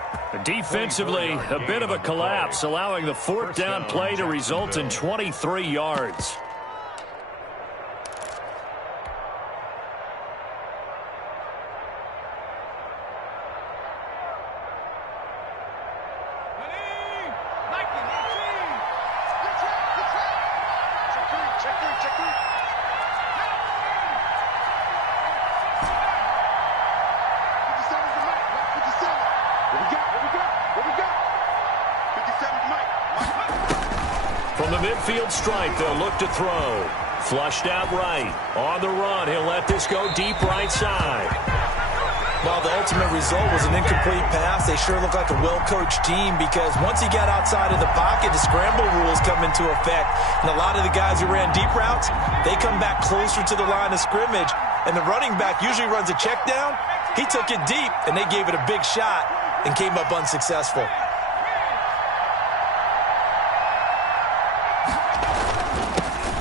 Defensively, a bit of a collapse, allowing the 4th down play to result in 23 yards. From the midfield stripe, they'll look to throw. Flushed out right. On the run, he'll let this go deep right side. Well, the ultimate result was an incomplete pass. They sure look like a well-coached team because once he got outside of the pocket, the scramble rules come into effect. And a lot of the guys who ran deep routes, they come back closer to the line of scrimmage. And the running back usually runs a check down. He took it deep, and they gave it a big shot and came up unsuccessful.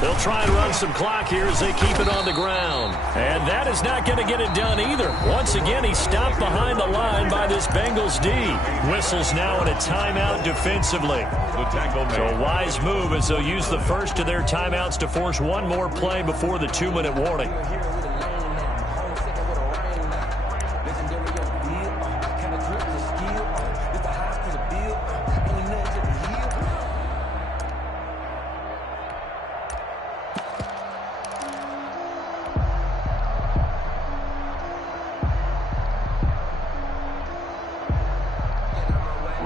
They'll try and run some clock here as they keep it on the ground. And that is not going to get it done either. Once again, he's stopped behind the line by this Bengals D. Whistles now in a timeout defensively. So a wise move as they'll use the first of their timeouts to force one more play before the 2-minute warning.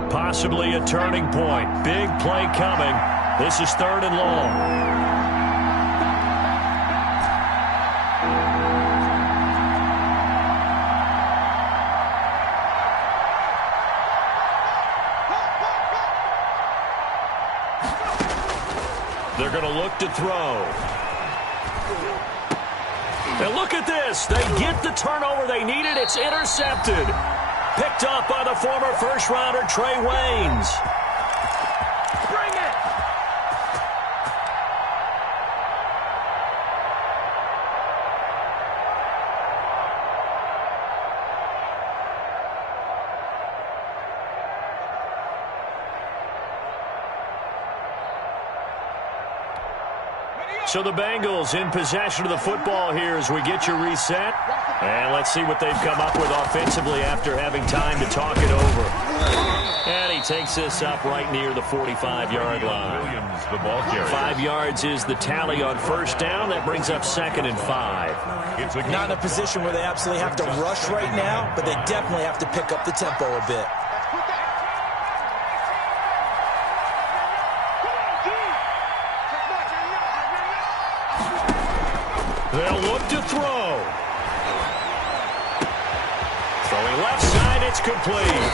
Possibly a turning point. Big play coming. This is 3rd and long. They're going to look to throw. And look at this. They get the turnover they needed. It's intercepted. Picked up by the former first-rounder, Trey Waynes. Bring it! So the Bengals in possession of the football here as we get you reset. And let's see what they've come up with offensively after having time to talk it over. And he takes this up right near the 45-yard line. Williams, the ball carrier. 5 yards is the tally on first down. That brings up 2nd and 5. It's a Not in a position where they absolutely have to rush right now, but they definitely have to pick up the tempo a bit. They'll look to throw. Throwing left side, it's complete.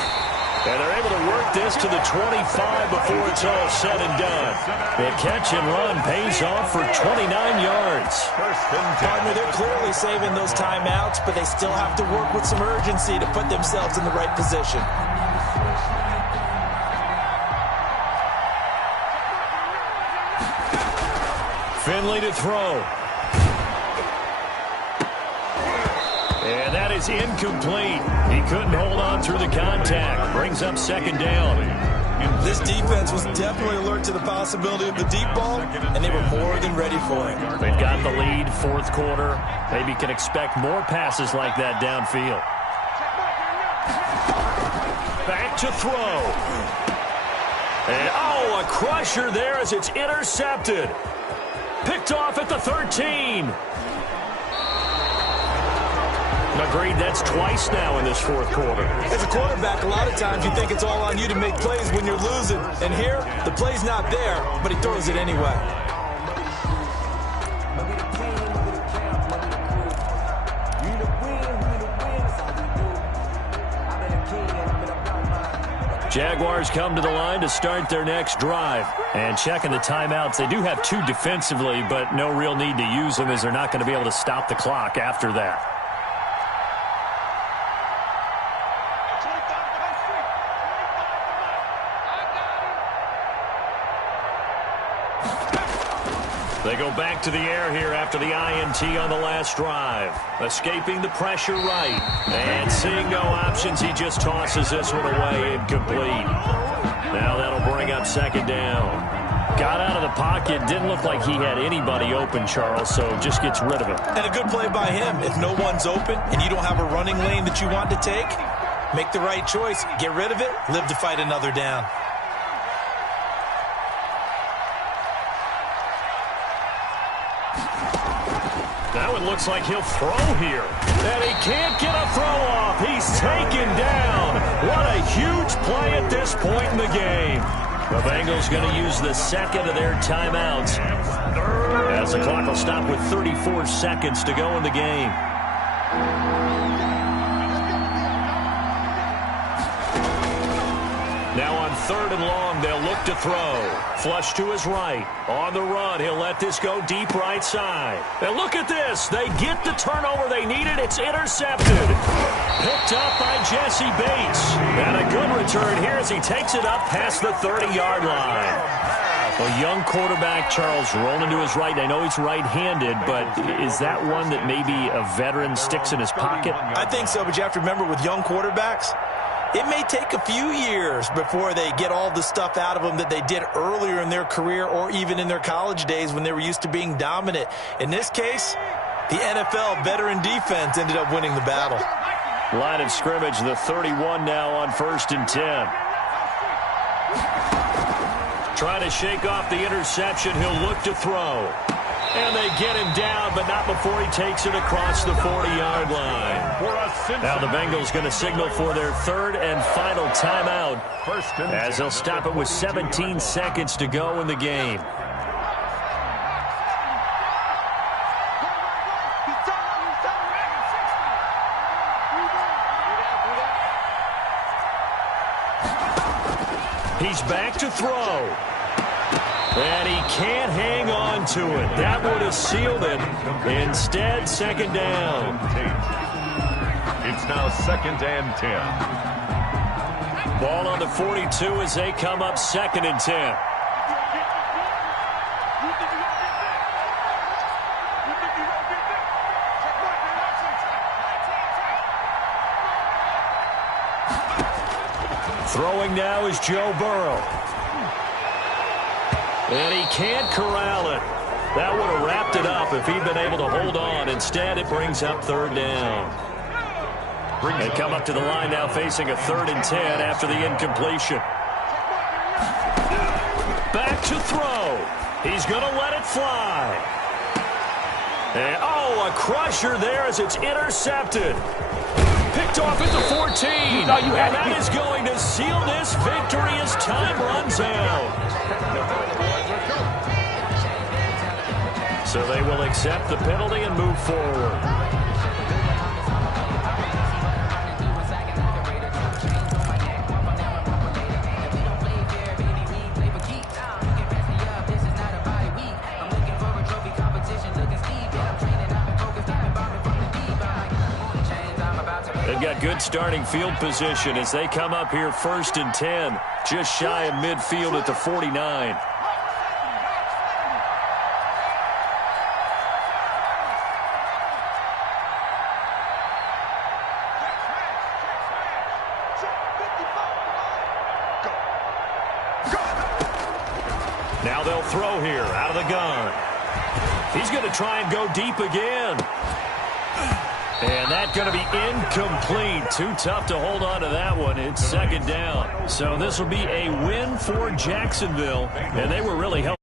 And they're able to work this to the 25 before it's all said and done. The catch and run pays off for 29 yards. Partner, they're clearly saving those timeouts, but they still have to work with some urgency to put themselves in the right position. Finley to throw. And that is incomplete. He couldn't hold on through the contact. Brings up 2nd down. This defense was definitely alert to the possibility of the deep ball, and they were more than ready for it. They've got the lead, 4th quarter. Maybe can expect more passes like that downfield. Back to throw. And, a crusher there as it's intercepted. Picked off at the 13. Agreed, that's twice now in this 4th quarter. As a quarterback, a lot of times you think it's all on you to make plays when you're losing. And here, the play's not there, but he throws it anyway. Jaguars come to the line to start their next drive. And checking the timeouts, they do have 2 defensively, but no real need to use them as they're not going to be able to stop the clock after that. They go back to the air here after the INT on the last drive. Escaping the pressure right. And seeing no options, he just tosses this one away incomplete. Now that'll bring up 2nd down. Got out of the pocket. Didn't look like he had anybody open, Charles, so just gets rid of it. And a good play by him. If no one's open and you don't have a running lane that you want to take, make the right choice. Get rid of it. Live to fight another down. Now it looks like he'll throw here. And he can't get a throw off. He's taken down. What a huge play at this point in the game. The Bengals going to use the second of their timeouts as the clock will stop with 34 seconds to go in the game. Now on 3rd and long, they'll look to throw. Flush to his right. On the run, he'll let this go deep right side. And look at this. They get the turnover they needed. It's intercepted. Picked up by Jesse Bates. And a good return here as he takes it up past the 30-yard line. A young quarterback, Charles, rolling to his right. I know he's right-handed, but is that one that maybe a veteran sticks in his pocket? I think so, but you have to remember with young quarterbacks, it may take a few years before they get all the stuff out of them that they did earlier in their career or even in their college days when they were used to being dominant. In this case, the NFL veteran defense ended up winning the battle. Line of scrimmage, the 31 now on 1st and 10. Trying to shake off the interception. He'll look to throw. And they get him down, but not before he takes it across the 40-yard line. Now the Bengals going to signal for their 3rd and final timeout as they'll stop it with 17 seconds to go in the game. He's back to throw. And he can't hang on to it. That would have sealed it. Instead, 2nd down. It's now 2nd and 10. Ball on the 42 as they come up 2nd and 10. Throwing now is Joe Burrow. And he can't corral it. That would have wrapped it up if he'd been able to hold on. Instead, it brings up 3rd down. They come up to the line now facing a 3rd and 10 after the incompletion. Back to throw. He's going to let it fly. And, oh, a crusher there as it's intercepted. Picked off at the 14. And that is going to seal this victory as time runs out. So they will accept the penalty and move forward. They've got good starting field position as they come up here 1st and 10, just shy of midfield at the 49. Now they'll throw here out of the gun. He's going to try and go deep again. And that's going to be incomplete. Too tough to hold on to that one. It's 2nd down. So this will be a win for Jacksonville. And they were really helping.